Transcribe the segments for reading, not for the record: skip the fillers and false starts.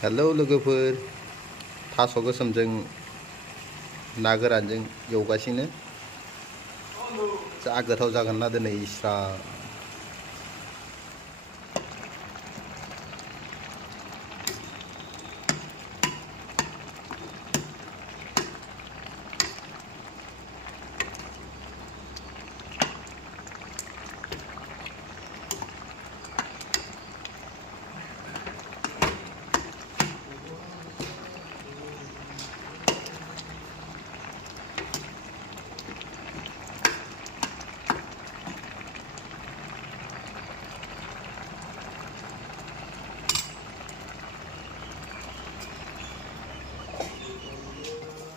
hello लोगोफोर थास' गोसोमजों ना गोरानजों एवगासिनो जा गोथाव जागोन ना दिनै इस्रा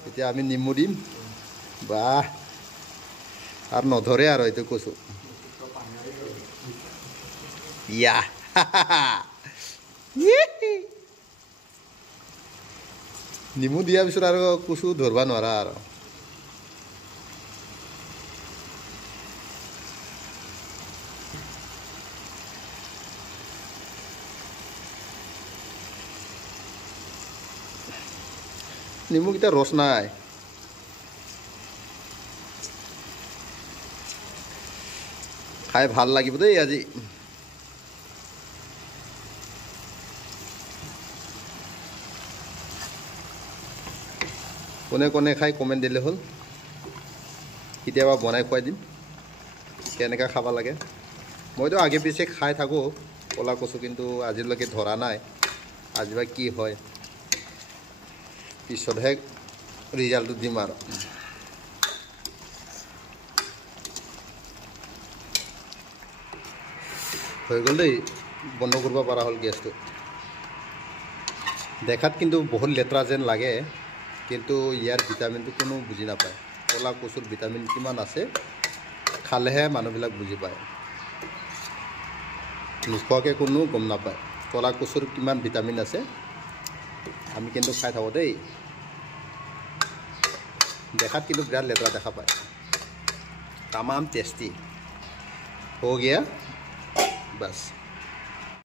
এতিয়া আমি নিমু দিম বাহ আর নধরে আর হয়তো কচু ইয়া নিমু দিয়াৰ পিছত আৰু কচু ধৰবা নোৱাৰা আৰু নিমুকেইটা ৰস নাই খাই ভাল লাগিব দেই আজি কোনে কোনে খাই কমেণ্ট দিলে হ'ল কেতিয়াবা বনাই খুৱাই দিম কেনেকৈ খাব লাগে মইতো আগে পিছে খাই থাকোঁ ক'লা কচু কিন্তু আজিলৈকে ধৰা নাই আজি বা কি হয় পিছতহে ৰিজাল্টটো দিম আৰু হৈ গ'ল দেই বন্ধ কৰিব পৰা হ'ল গেছটো দেখাত কিন্তু বহুত লেতেৰা যেন লাগে কিন্তু ইয়াৰ ভিটামিনটো কোনো বুজি নাপায় ক'লা কচুৰ ভিটামিন কিমান আছে খালেহে মানুহবিলাক বুজি পায় নোখোৱাকৈ কোনো গম নাপায় ক'লা কচুৰ কিমান ভিটামিন আছে আমি কিন্তু খাই থাকোঁ দেই দেখাত কিন্তু বিৰাট লেতেৰা দেখা পায় তামাম টেষ্টি हो गया बस